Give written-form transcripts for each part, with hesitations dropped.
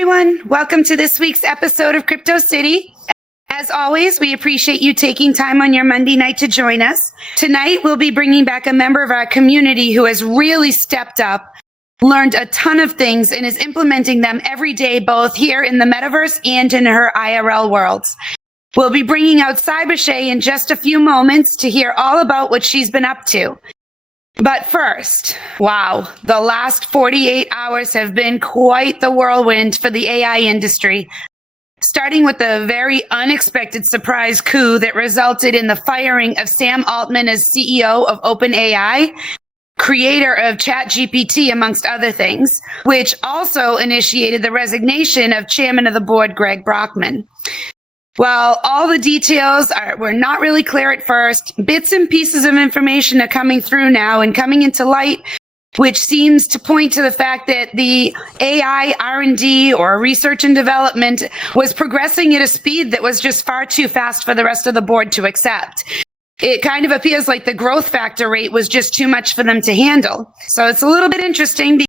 everyone. Welcome to this week's episode of Crypto City. As always, we appreciate you taking time on your Monday night to join us. Tonight, we'll be bringing back a member of our community who has really stepped up, learned a ton of things, and is implementing them every day, both here in the Metaverse and in her IRL worlds. We'll be bringing out CyberShay in just a few moments to hear all about what she's been up to. But first, wow, the last 48 hours have been quite the whirlwind for the AI industry, starting with a very unexpected surprise coup that resulted in the firing of Sam Altman as CEO of OpenAI, creator of ChatGPT, amongst other things, which also initiated the resignation of chairman of the board, Greg Brockman. Well, all the details were not really clear at first. Bits and pieces of information are coming through now and coming into light, which seems to point to the fact that the AI R&D or research and development was progressing at a speed that was just far too fast for the rest of the board to accept. It kind of appears like the growth factor rate was just too much for them to handle. So it's a little bit interesting because,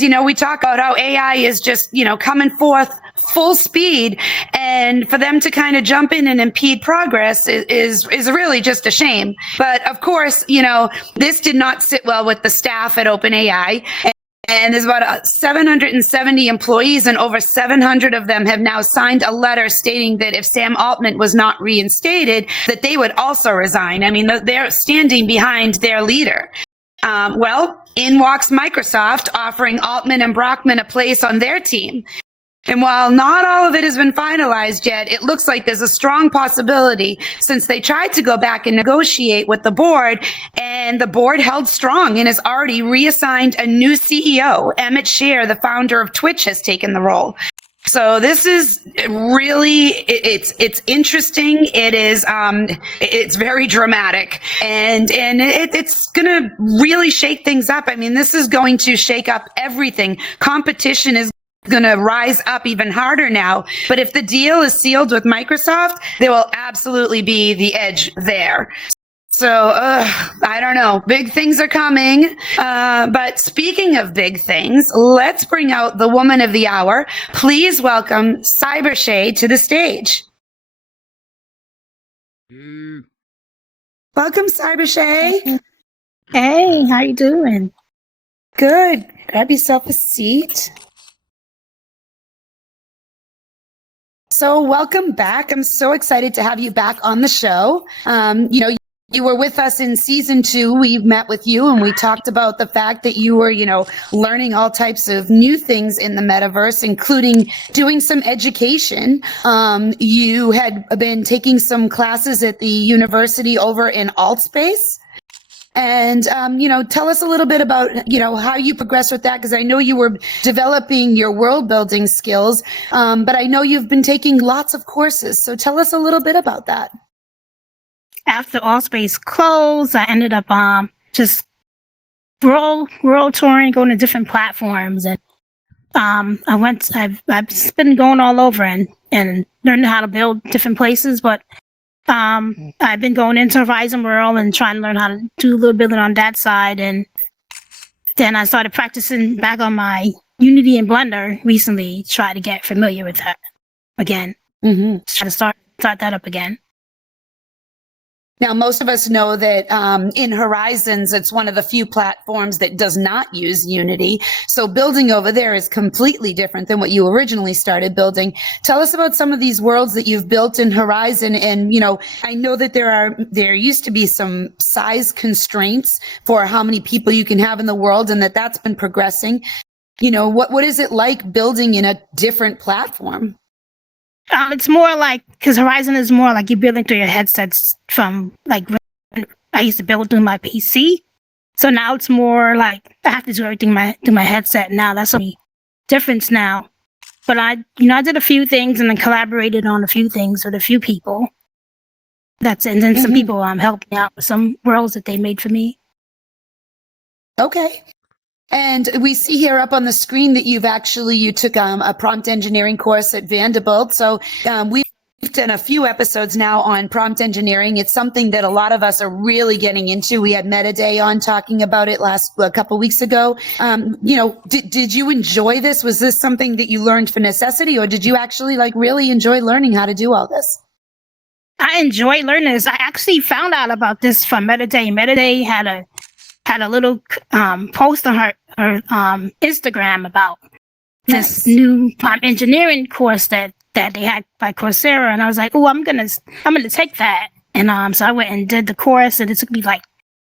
we talk about how AI is just, coming forth full speed, and for them to kind of jump in and impede progress is really just a shame. But of course, this did not sit well with the staff at OpenAI. And there's about 770 employees, and over 700 of them have now signed a letter stating that if Sam Altman was not reinstated, that they would also resign. I mean, they're standing behind their leader. In walks Microsoft, offering Altman and Brockman a place on their team. And while not all of it has been finalized yet, it looks like there's a strong possibility, since they tried to go back and negotiate with the board, and the board held strong and has already reassigned a new CEO. Emmett Shear, the founder of Twitch, has taken the role. So this is really, it's interesting. It is, it's very dramatic, and it's going to really shake things up. I mean, this is going to shake up everything. Competition is going to rise up even harder now. But if the deal is sealed with Microsoft, there will absolutely be the edge there. So, I don't know. Big things are coming. But speaking of big things, let's bring out the woman of the hour. Please welcome CyberShay to the stage. Welcome, CyberShay. Hey, how you doing? Good. Grab yourself a seat. So welcome back. I'm so excited to have you back on the show. You were with us in season 2. We met with you and we talked about the fact that you were, learning all types of new things in the metaverse, including doing some education. You had been taking some classes at the university over in AltSpace. And, tell us a little bit about, how you progressed with that, because I know you were developing your world building skills, but I know you've been taking lots of courses. So tell us a little bit about that. After AllSpace closed, I ended up just world touring, going to different platforms, and I've been going all over and learning how to build different places, but I've been going into Horizon World and trying to learn how to do a little building on that side, and then I started practicing back on my Unity and Blender recently, try to get familiar with that again. Try to start that up again. Now, most of us know that in Horizons, it's one of the few platforms that does not use Unity. So building over there is completely different than what you originally started building. Tell us about some of these worlds that you've built in Horizon. And, I know that there used to be some size constraints for how many people you can have in the world, and that's been progressing. What is it like building in a different platform? It's more like, because Horizon is more like you're building through your headsets from like when I used to build through my PC. So now it's more like I have to do everything through my headset now. That's the only difference now. But I did a few things and then collaborated on a few things with a few people. That's it. And then some people helped me out with some worlds that they made for me. Okay. And we see here up on the screen that you took a prompt engineering course at Vanderbilt. So we've done a few episodes now on prompt engineering. It's something that a lot of us are really getting into. We had Meta Day on talking about it a couple weeks ago. Did you enjoy this? Was this something that you learned for necessity, or did you actually really enjoy learning how to do all this? I enjoy learning this. I actually found out about this from Meta Day. Meta Day had a little post on her Instagram about this new prompt engineering course that they had by Coursera, and I was like, oh, I'm gonna take that. And so I went and did the course, and it took me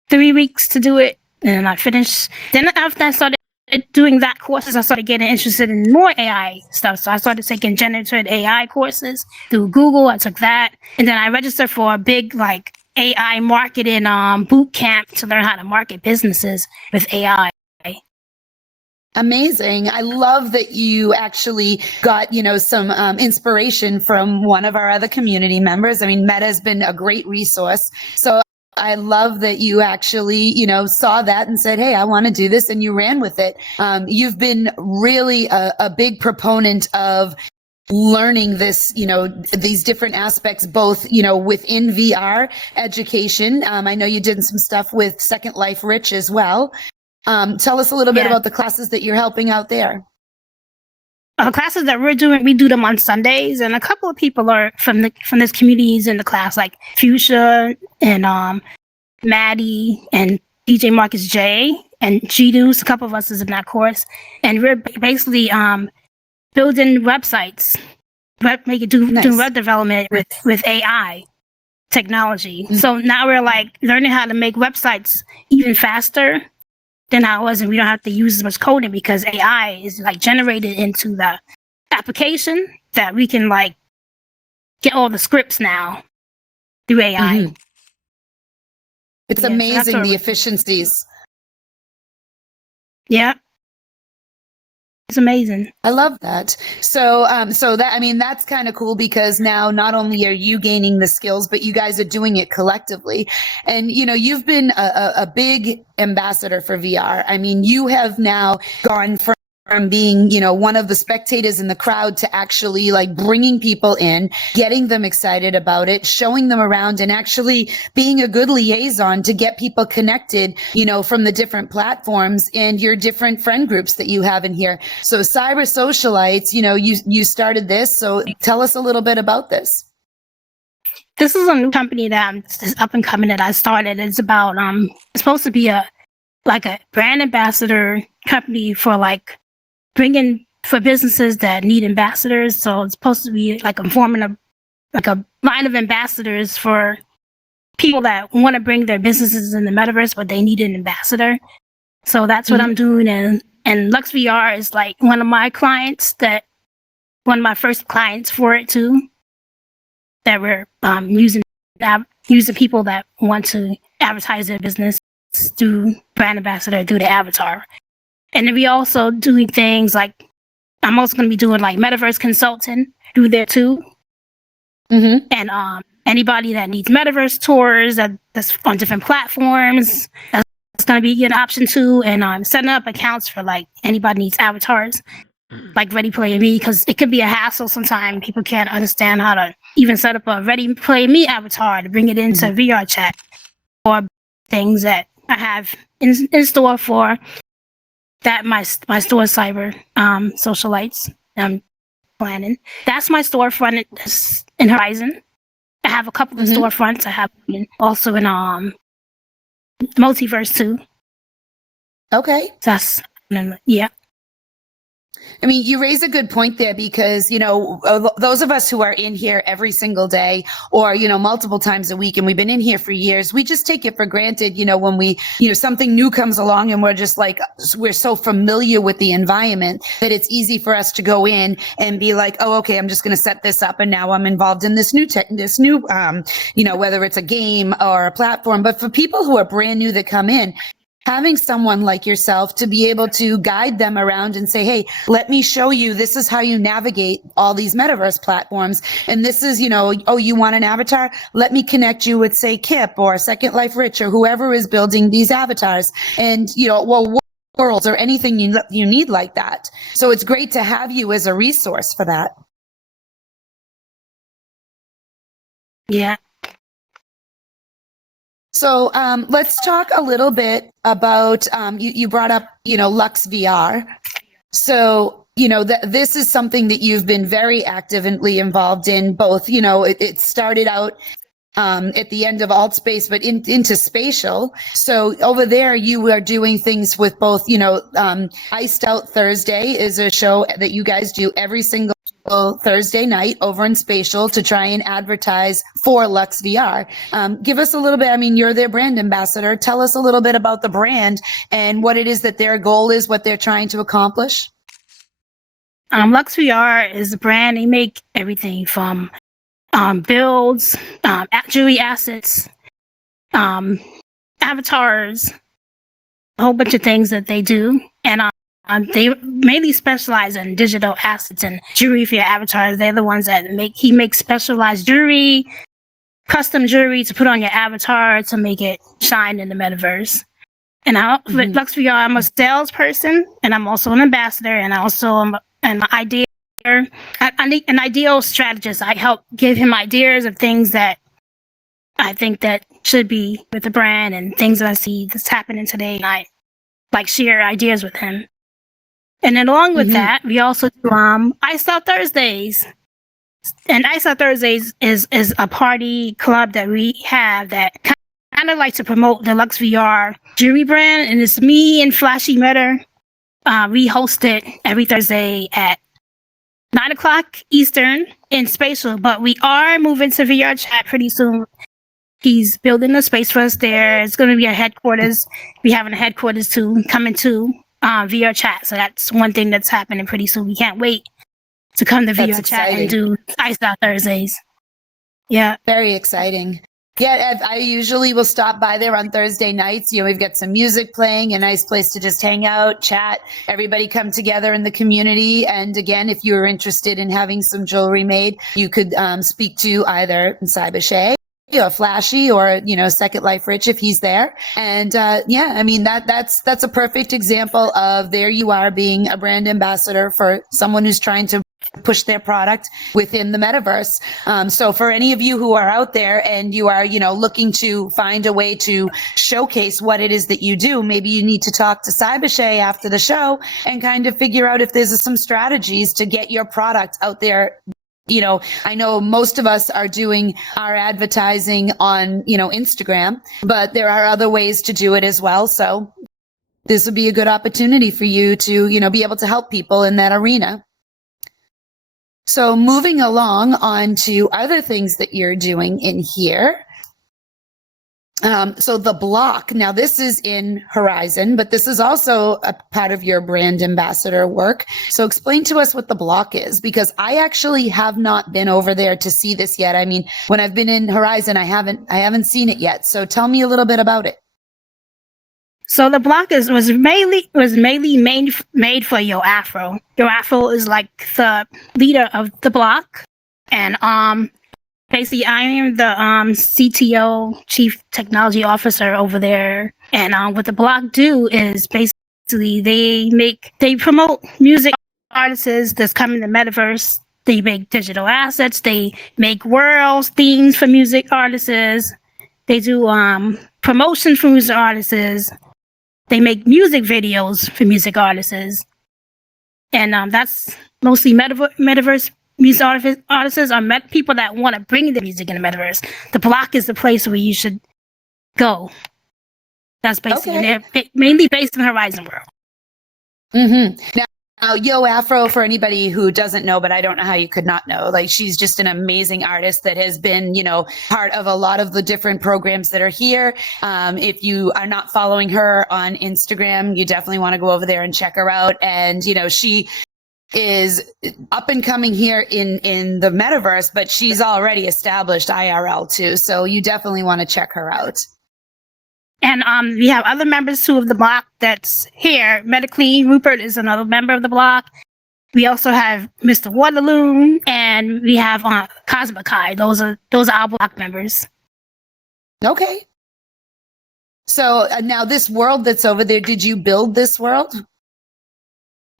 3 weeks to do it, and I finished. Then after I started doing that courses, I started getting interested in more AI stuff. So I started taking generative AI courses through Google. I took that, and then I registered for a big AI marketing boot camp to learn how to market businesses with AI. Amazing. I love that you actually got, some inspiration from one of our other community members. I mean, Meta has been a great resource. So I love that you actually, saw that and said, hey, I want to do this, and you ran with it. You've been really a big proponent of learning this, these different aspects, both, within VR education. I know you did some stuff with Second Life Rich as well. Tell us a little bit about the classes that you're helping out there. The classes that we do them on Sundays, and a couple of people are from this communities in the class, like Fuchsia and Maddie and DJ Marcus J and G-Deuce. A couple of us is in that course, and we're basically building websites, doing web development with AI technology. Mm-hmm. So now we're learning how to make websites even faster than I was, and we don't have to use as much coding because AI is generated into the application that we can get all the scripts now through AI. Mm-hmm. It's amazing the efficiencies. Yeah. It's amazing. I love that. So that's kind of cool because now not only are you gaining the skills, but you guys are doing it collectively. And, you've been a big ambassador for VR. I mean, you have now gone from being, one of the spectators in the crowd to actually bringing people in, getting them excited about it, showing them around, and actually being a good liaison to get people connected, from the different platforms and your different friend groups that you have in here. So Cyber Socialites, you started this. So tell us a little bit about this. This is a new company that is up and coming that I started. It's about, it's supposed to be a brand ambassador company for bringing for businesses that need ambassadors. So it's supposed to be forming a line of ambassadors for people that want to bring their businesses in the metaverse, but they need an ambassador. So that's what I'm doing. And Lux VR is one of my first clients for it too, that we're using people that want to advertise their business through brand ambassador, through the avatar. And then we also doing things I'm also going to be doing metaverse consulting through there too. Mm-hmm. And anybody that needs metaverse tours that's on different platforms, that's going to be an option too. And setting up accounts for anybody needs avatars, Ready Play Me, because it could be a hassle sometimes. People can't understand how to even set up a Ready Play Me avatar to bring it into VR chat, or things that I have in store for that my store Cyber Socialites I'm planning. That's my storefront in Horizon. I have a couple of storefronts. I have also in Multiverse too. Okay. That's yeah. I mean, you raise a good point there because, those of us who are in here every single day or, multiple times a week, and we've been in here for years, we just take it for granted, when we, something new comes along and we're just we're so familiar with the environment that it's easy for us to go in and be oh, okay, I'm just going to set this up. And now I'm involved in this new whether it's a game or a platform. But for people who are brand new that come in, having someone like yourself to be able to guide them around and say, hey, let me show you, this is how you navigate all these metaverse platforms. And this is, oh, you want an avatar? Let me connect you with, say, Kip or Second Life Rich or whoever is building these avatars. And, worlds or anything you need like that. So it's great to have you as a resource for that. Yeah. So let's talk a little bit about, you brought up, Lux VR. So, this is something that you've been very actively involved in, both, it started out at the end of alt space, but into spatial. So over there, you are doing things with both, Iced Out Thursday is a show that you guys do every single Thursday night over in spatial to try and advertise for Lux VR. Give us a little bit. I mean, you're their brand ambassador. Tell us a little bit about the brand and what it is that their goal is, what they're trying to accomplish. Lux VR is a brand. They make everything from builds, jewelry assets, avatars, a whole bunch of things that they do. And they mainly specialize in digital assets and jewelry for your avatars. They're the ones that he makes specialized jewelry, custom jewelry to put on your avatar to make it shine in the metaverse. And with Lux VR, I'm a salesperson, and I'm also an ambassador, and I also am an ideal strategist. I help give him ideas of things that I think that should be with the brand and things that I see that's happening today. And I share ideas with him. And then along with that, we also do Iced Out Thursdays. And Iced Out Thursdays is a party club that we have that kind of like to promote the Lux VR jewelry brand. And it's me and Flashy Meta. We host it every Thursday at 9:00 Eastern in spatial, but we are moving to VR chat pretty soon. He's building a space for us there. It's going to be a headquarters. We having a headquarters to come into VR chat. So that's one thing that's happening pretty soon. We can't wait to come to VR chat and do Iced Out Thursdays. Yeah. Very exciting. Yeah, I usually will stop by there on Thursday nights. We've got some music playing, a nice place to just hang out, chat, everybody come together in the community. And again, if you're interested in having some jewelry made, you could speak to either CyberShay or Flashy or, Second Life Rich if he's there. And I mean, that's a perfect example of there you are being a brand ambassador for someone who's trying to push their product within the metaverse. So for any of you who are out there and you are, looking to find a way to showcase what it is that you do, maybe you need to talk to CyberShay after the show and kind of figure out if there's some strategies to get your product out there. I know most of us are doing our advertising on, Instagram, but there are other ways to do it as well. So this would be a good opportunity for you to, be able to help people in that arena. So moving along on to other things that you're doing in here. So the block, now this is in Horizon, but this is also a part of your brand ambassador work. So explain to us what the block is, because I actually have not been over there to see this yet. I mean, when I've been in Horizon, I haven't seen it yet. So tell me a little bit about it. So the block was mainly made for Yo Afro. Yo Afro is like the leader of the block, and basically I am the CTO, Chief Technology Officer over there. And what the block do is basically they promote music artists that's coming to metaverse. They make digital assets. They make worlds, themes for music artists. They do promotion for music artists. They make music videos for music artists. And that's mostly metaverse music artists are people that want to bring the music in the metaverse. The block is the place where you should go. That's basically, they're mainly based in Horizon World. Now, Yo Afro, for anybody who doesn't know, but I don't know how you could not know, she's just an amazing artist that has been, part of a lot of the different programs that are here. If you are not following her on Instagram, you definitely want to go over there and check her out. And, she is up and coming here in the metaverse, but she's already established IRL too. So you definitely want to check her out. And we have other members too of the block that's here. Medically, Rupert is another member of the block. We also have Mr. Waterloo, and we have Cosmic Kai. Those are our block members. Okay. So now this world that's over there, did you build this world?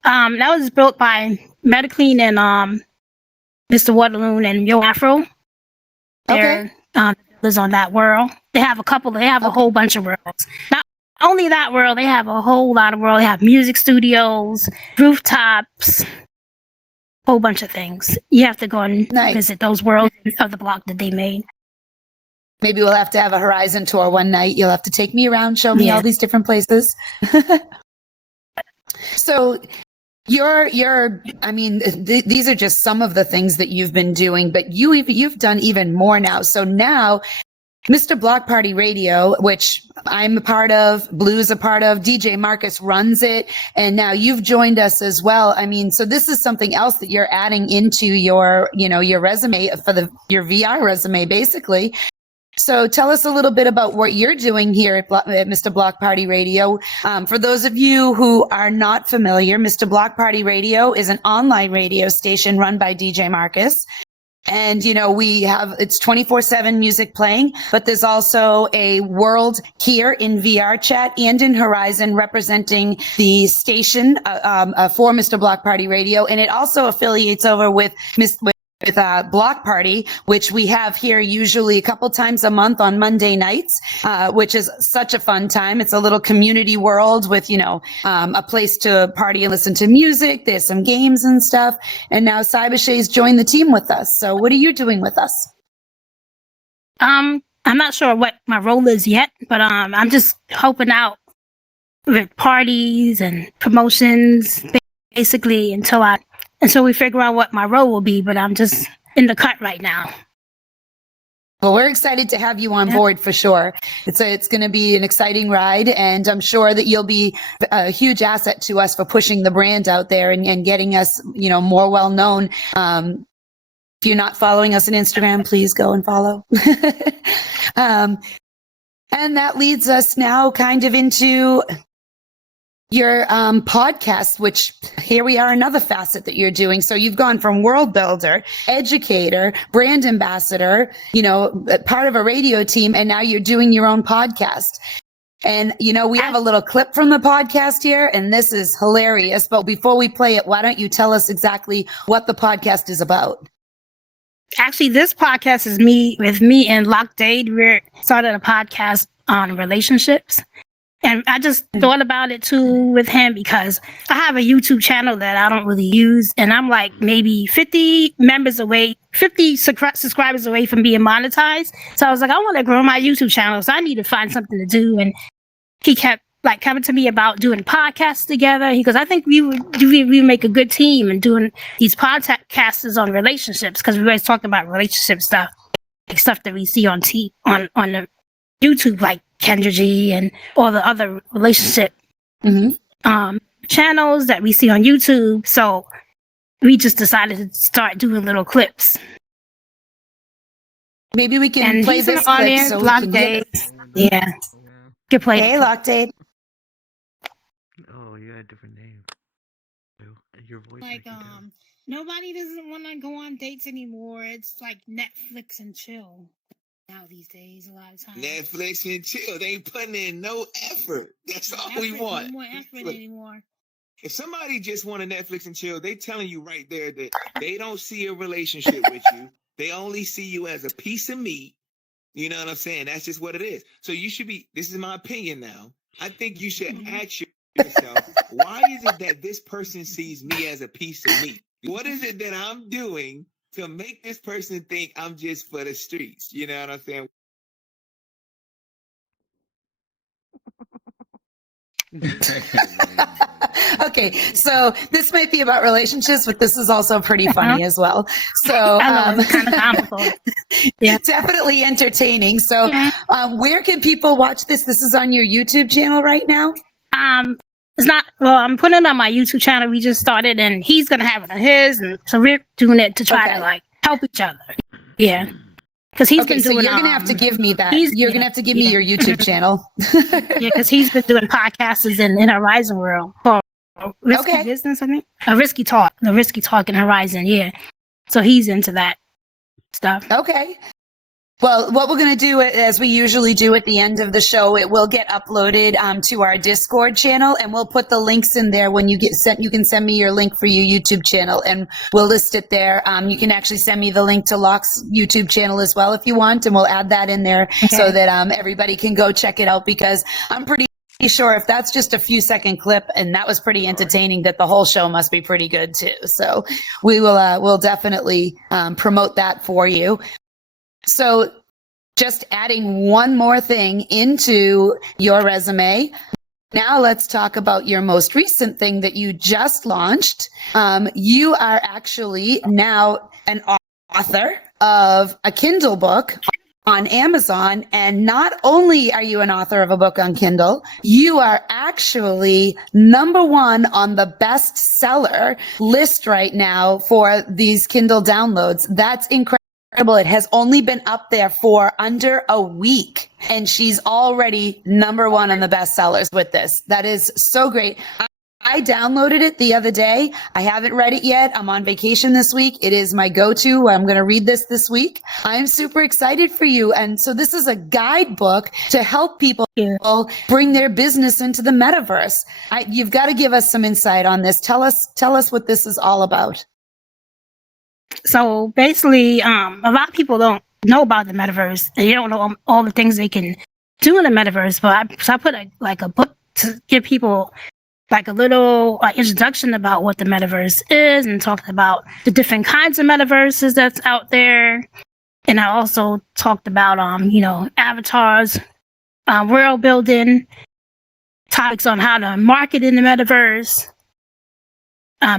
That was built by Mediclean and Mr. Waterloo and Yo Afro. They're Is on that world. They have a whole bunch of worlds. Not only that world, they have a whole lot of world. They have music studios, rooftops, whole bunch of things. You have to go and visit those worlds of the block that they made. Maybe we'll have to have a Horizon tour one night. You'll have to take me around, show me all these different places. So these are just some of the things that you've been doing, but you've done even more now. So now Mr. Block Party Radio, which I'm a part of, Blue's a part of, DJ Marcus runs it, and now you've joined us as well. I mean, so this is something else that you're adding into your resume your VR resume, basically. So tell us a little bit about what you're doing here at Mr. Block Party Radio. For those of you who are not familiar, Mr. Block Party Radio is an online radio station run by DJ Marcus. And, it's 24/7 music playing, but there's also a world here in VR chat and in Horizon representing the station for Mr. Block Party Radio. And it also affiliates over with Block Party, which we have here usually a couple times a month on Monday nights, which is such a fun time. It's a little community world with, a place to party and listen to music. There's some games and stuff. And now CyberShay's joined the team with us. So what are you doing with us? I'm not sure what my role is yet, but I'm just helping out with parties and promotions, basically until we figure out what my role will be, but I'm just in the cut right now. Well, we're excited to have you on board for sure. It's going to be an exciting ride, and I'm sure that you'll be a huge asset to us for pushing the brand out there and getting us, more well known. If you're not following us on Instagram, please go and follow. And that leads us now kind of into your podcast, which here we are, another facet that you're doing. So you've gone from world builder, educator, brand ambassador, part of a radio team, and now you're doing your own podcast. And, we have a little clip from the podcast here, and this is hilarious. But before we play it, why don't you tell us exactly what the podcast is about? Actually, this podcast is me and Lockdade. We started a podcast on relationships. And I just thought about it too with him because I have a YouTube channel that I don't really use. And I'm like maybe 50 subscribers away from being monetized. So I was like, I want to grow my YouTube channel. So I need to find something to do. And he kept coming to me about doing podcasts together. He goes, I think we would make a good team and doing these podcasts on relationships. Because we always talk about relationship stuff, stuff that we see on the YouTube, like Kendra G and all the other relationship channels that we see on YouTube. So we just decided to start doing little clips. Maybe we can play this clip so we can get it. Yeah. Good play. Hey, Lockdade. Oh, you had a different name. Your voice. Nobody doesn't want to go on dates anymore. It's like Netflix and chill. Now these days, a lot of times. Netflix and chill. They ain't putting in no effort. That's all we want. No more effort anymore. If somebody just want to Netflix and chill, they telling you right there that they don't see a relationship with you. They only see you as a piece of meat. You know what I'm saying? That's just what it is. So you should be, this is my opinion now. I think you should ask yourself, why is it that this person sees me as a piece of meat? What is it that I'm doing to make this person think I'm just for the streets? You know what I'm saying? Okay, so this might be about relationships, but this is also pretty funny as well. So kind of comical. Yeah. Definitely entertaining. So where can people watch this? This is on your YouTube channel right now? It's not, well, I'm putting it on my YouTube channel. We just started and he's going to have it on his. And so we're doing it to try to help each other. Yeah. Because he's been doing. So you're gonna have to give me that. You're gonna have to give me your YouTube channel. Yeah, because he's been doing podcasts in Horizon World for risky business, I think. A risky talk, the risky talk in Horizon. Yeah, so he's into that stuff. Okay. Well, what we're going to do, as we usually do at the end of the show, it will get uploaded to our Discord channel, and we'll put the links in there when you get sent. You can send me your link for your YouTube channel, and we'll list it there. You can actually send me the link to Locke's YouTube channel as well if you want, and we'll add that in there so that everybody can go check it out, because I'm pretty sure if that's just a few second clip and that was pretty entertaining, that the whole show must be pretty good too. So we will we'll definitely promote that for you. So just adding one more thing into your resume. Now let's talk about your most recent thing that you just launched. You are actually now an author of a Kindle book on Amazon. And not only are you an author of a book on Kindle, you are actually #1 on the bestseller list right now for these Kindle downloads. That's incredible. It has only been up there for under a week, and she's already #1 on the bestsellers with this. That is so great. I downloaded it the other day. I haven't read it yet. I'm on vacation this week. It is my go-to. I'm going to read this week. I'm super excited for you. And so this is a guidebook to help people bring their business into the metaverse. You've got to give us some insight on this. Tell us what this is all about. So basically, a lot of people don't know about the metaverse. They don't know all the things they can do in the metaverse. But I put a book to give people like a little introduction about what the metaverse is, and talked about the different kinds of metaverses that's out there. And I also talked about avatars, world building, topics on how to market in the metaverse,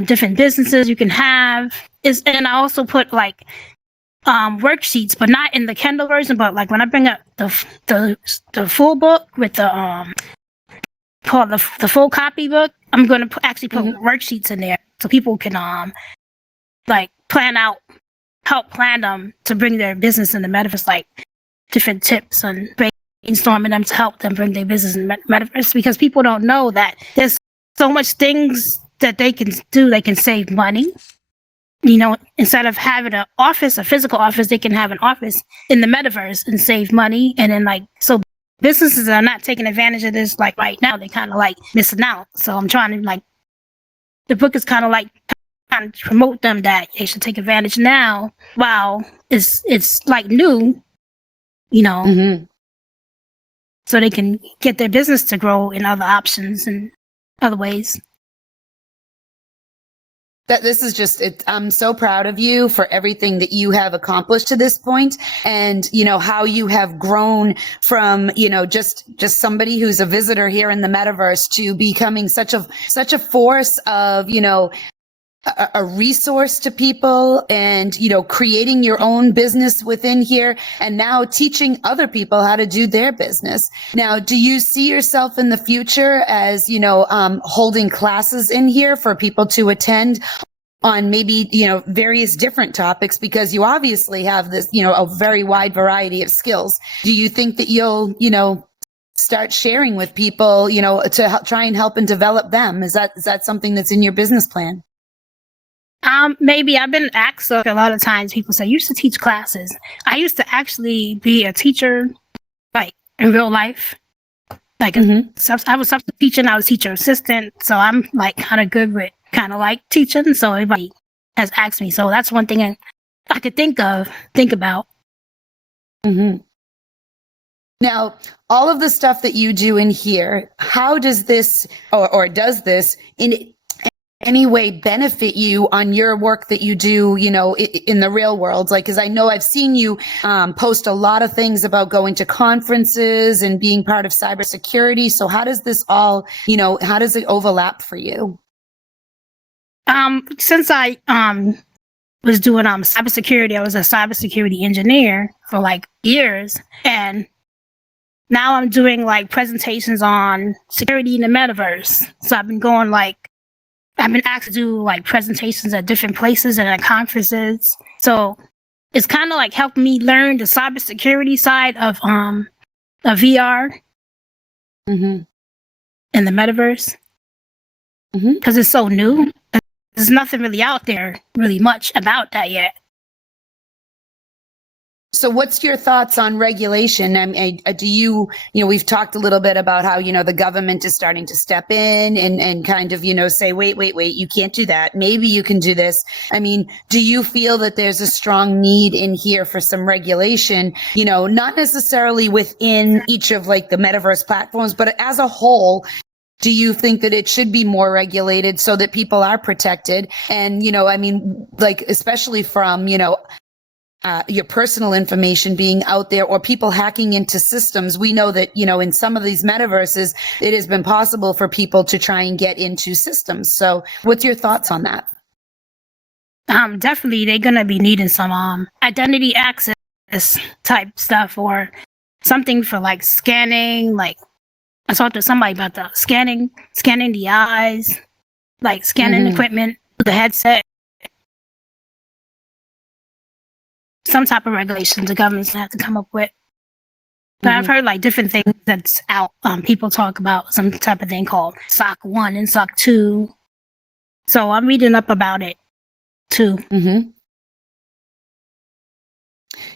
different businesses you can have. And I also put worksheets, but not in the Kindle version, but like when I bring up the full book with the full copy book, I'm going to actually put worksheets in there so people can help plan them to bring their business in the metaverse, like different tips and brainstorming them to help them bring their business in the metaverse, because people don't know that there's so much things that they can do. They can save money. Instead of having a physical office, they can have an office in the metaverse and save money. And then so businesses are not taking advantage of this right now. They kind of missing out. So I'm trying to the book is kind of trying to promote them that they should take advantage now while it's new, so they can get their business to grow in other options and other ways. That this is just, I'm so proud of you for everything that you have accomplished to this point, and how you have grown from just somebody who's a visitor here in the metaverse to becoming such a force of a resource to people, and creating your own business within here, and now teaching other people how to do their business. Now, do you see yourself in the future as holding classes in here for people to attend on maybe various different topics, because you obviously have this a very wide variety of skills? Do you think that you'll start sharing with people to try and help and develop them? Is that something that's in your business plan? Maybe. I've been asked a lot of times. People say, you used to teach classes. I used to actually be a teacher, in real life. I was substitute teaching. I was teacher assistant. So I'm kind of good with teaching. So everybody has asked me. So that's one thing I could think about. Mm-hmm. Now, all of the stuff that you do in here, how does this, or does this in any way benefit you on your work that you do, in the real world? Because I know I've seen you post a lot of things about going to conferences and being part of cybersecurity. So how does this all, how does it overlap for you? Since I was doing cybersecurity, I was a cybersecurity engineer for years, and now I'm doing presentations on security in the metaverse. So I've been going I've been asked to do presentations at different places and at conferences. So it's kind of helping me learn the cybersecurity side of VR in the metaverse, because it's so new. There's nothing really out there really much about that yet. So what's your thoughts on regulation? Do you, we've talked a little bit about how, the government is starting to step in and kind of, say, wait, you can't do that. Maybe you can do this. I mean, do you feel that there's a strong need in here for some regulation, not necessarily within each of like the metaverse platforms, but as a whole? Do you think that it should be more regulated so that people are protected? And, like, especially from, your personal information being out there or people hacking into systems. We know that, in some of these metaverses, it has been possible for people to try and get into systems. So what's your thoughts on that? Definitely they're going to be needing some identity access type stuff or something for like scanning. Like I talked to somebody about the scanning the eyes, like scanning equipment, the headset. Some type of regulations the government's gonna have to come up with. But I've heard like different things that's out. People talk about some type of thing called SOC 1 and SOC 2. So I'm reading up about it too.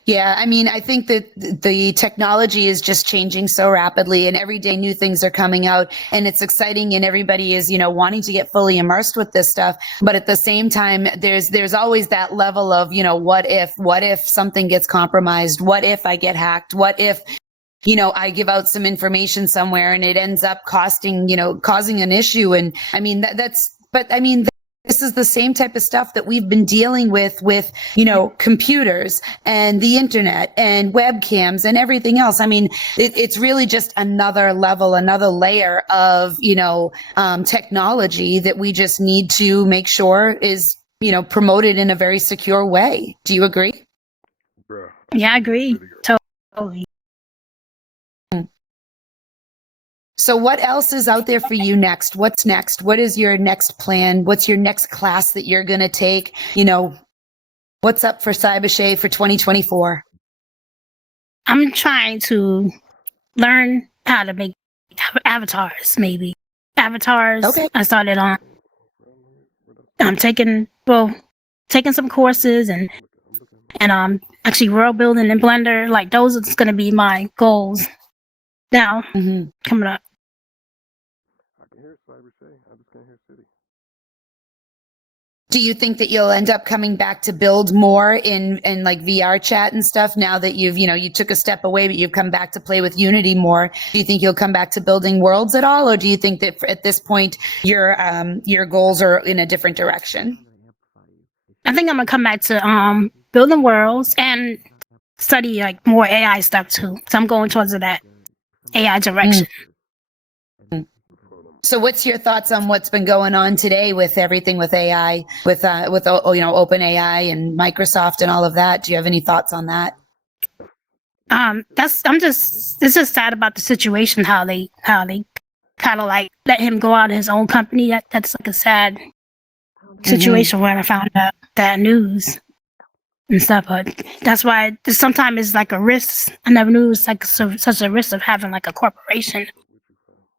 Yeah, I mean, I think that the technology is just changing so rapidly and every day new things are coming out and it's exciting and everybody is, wanting to get fully immersed with this stuff. But at the same time, there's always that level of, what if something gets compromised? What if I get hacked? What if, I give out some information somewhere and it ends up causing an issue? And I mean, this is the same type of stuff that we've been dealing with, computers and the internet and webcams and everything else. I mean, it's really just another level, another layer of, technology that we just need to make sure is, promoted in a very secure way. Do you agree? Yeah, I agree. Totally. So what else is out there for you next? What's next? What is your next plan? What's your next class that you're going to take? What's up for CyberShay for 2024? I'm trying to learn how to make avatars, maybe. Avatars. Okay. I started on I'm taking some courses and actually world building in Blender. Like those are going to be my goals now coming up. I can hear CyberShay. I just can't hear City. Do you think that you'll end up coming back to build more in like VR chat and stuff now that you took a step away, but you've come back to play with Unity more? Do you think you'll come back to building worlds at all? Or do you think that at this point your goals are in a different direction? I think I'm going to come back to building worlds and study like more AI stuff too. So I'm going towards that AI direction. So what's your thoughts on what's been going on today with everything with AI, with OpenAI and Microsoft and all of that? Do you have any thoughts on that? It's just sad about the situation, how they kind of like let him go out of his own company. That's like a sad situation when I found out that news and stuff. But that's why sometimes it's like a risk. I never knew it was like such a risk of having like a corporation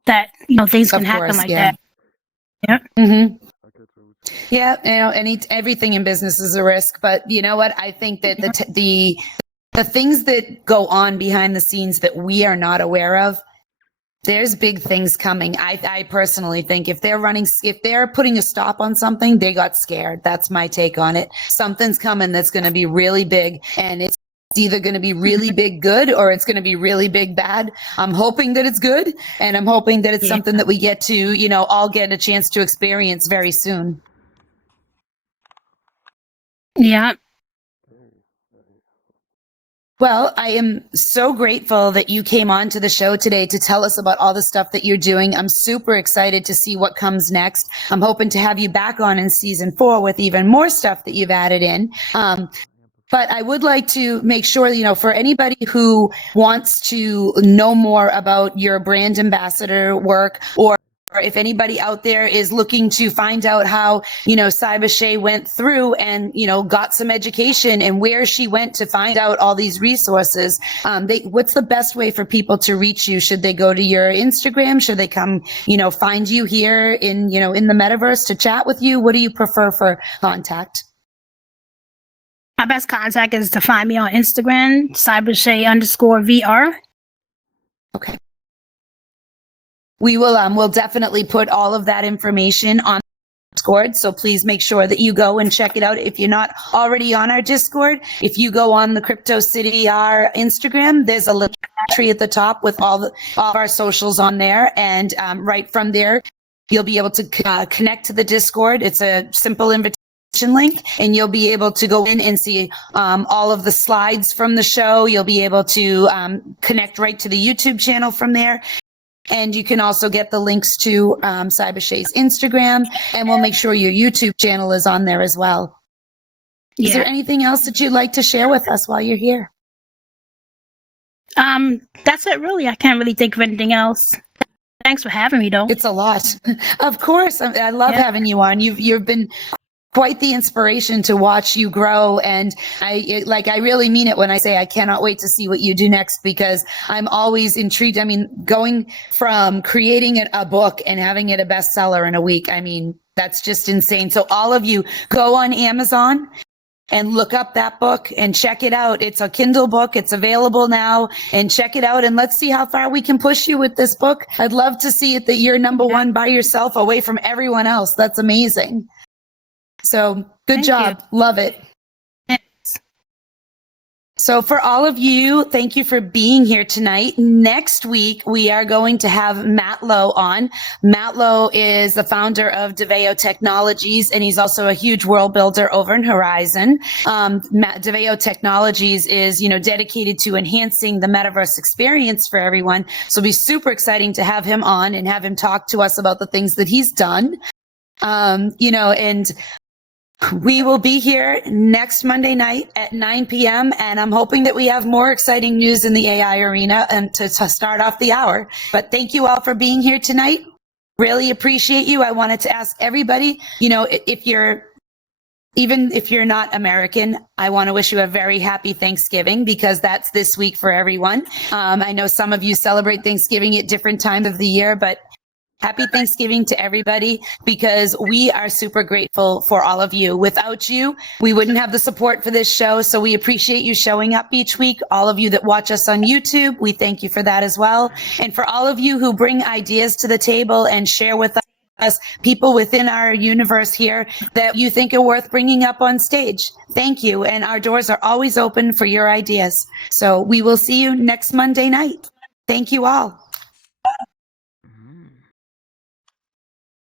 that things can happen like that. Yeah. Yeah, everything in business is a risk, but you know what? I think that the things that go on behind the scenes that we are not aware of, there's big things coming. I personally think if they're putting a stop on something, they got scared. That's my take on it. Something's coming that's going to be really big, and it's either going to be really big good or it's going to be really big bad. I'm hoping that it's good, and I'm hoping that it's something that we get to, all get a chance to experience very soon. Yeah. Well, I am so grateful that you came on to the show today to tell us about all the stuff that you're doing. I'm super excited to see what comes next. I'm hoping to have you back on in season 4 with even more stuff that you've added in. But I would like to make sure, for anybody who wants to know more about your brand ambassador work, or if anybody out there is looking to find out how, CyberShay went through and, got some education and where she went to find out all these resources, what's the best way for people to reach you? Should they go to your Instagram? Should they come, find you here in the metaverse to chat with you? What do you prefer for contact? My best contact is to find me on Instagram, CyberShay_VR. Okay. We will we'll definitely put all of that information on Discord. So please make sure that you go and check it out. If you're not already on our Discord, if you go on the Crypto City VR Instagram, there's a link tree at the top with all of our socials on there. And right from there, you'll be able to connect to the Discord. It's a simple invitation link, and you'll be able to go in and see all of the slides from the show. You'll be able to connect right to the YouTube channel from there. And you can also get the links to CyberShay's Instagram, and we'll make sure your YouTube channel is on there as well. Is there anything else that you'd like to share with us while you're here? That's it really. I can't really think of anything else. Thanks for having me though. It's a lot. Of course. I love having you on. You've been quite the inspiration to watch you grow. And I really mean it when I say I cannot wait to see what you do next, because I'm always intrigued. I mean, going from creating a book and having it a bestseller in a week, I mean, that's just insane. So all of you go on Amazon and look up that book and check it out. It's a Kindle book. It's available now, and check it out. And let's see how far we can push you with this book. I'd love to see it that you're number one by yourself, away from everyone else. That's amazing. So good job. Love it. So for all of you, thank you for being here tonight. Next week, we are going to have Matt Lowe on. Matt Lowe is the founder of DeVeo Technologies, and he's also a huge world builder over in Horizon. DeVeo Technologies is, dedicated to enhancing the metaverse experience for everyone. So it'll be super exciting to have him on and have him talk to us about the things that he's done. And we will be here next Monday night at 9 p.m. And I'm hoping that we have more exciting news in the AI arena and to start off the hour. But thank you all for being here tonight. Really appreciate you. I wanted to ask everybody, even if you're not American, I want to wish you a very happy Thanksgiving, because that's this week for everyone. I know some of you celebrate Thanksgiving at different times of the year, but happy Thanksgiving to everybody, because we are super grateful for all of you. Without you, we wouldn't have the support for this show. So we appreciate you showing up each week. All of you that watch us on YouTube, we thank you for that as well. And for all of you who bring ideas to the table and share with us people within our universe here that you think are worth bringing up on stage, thank you. And our doors are always open for your ideas. So we will see you next Monday night. Thank you all.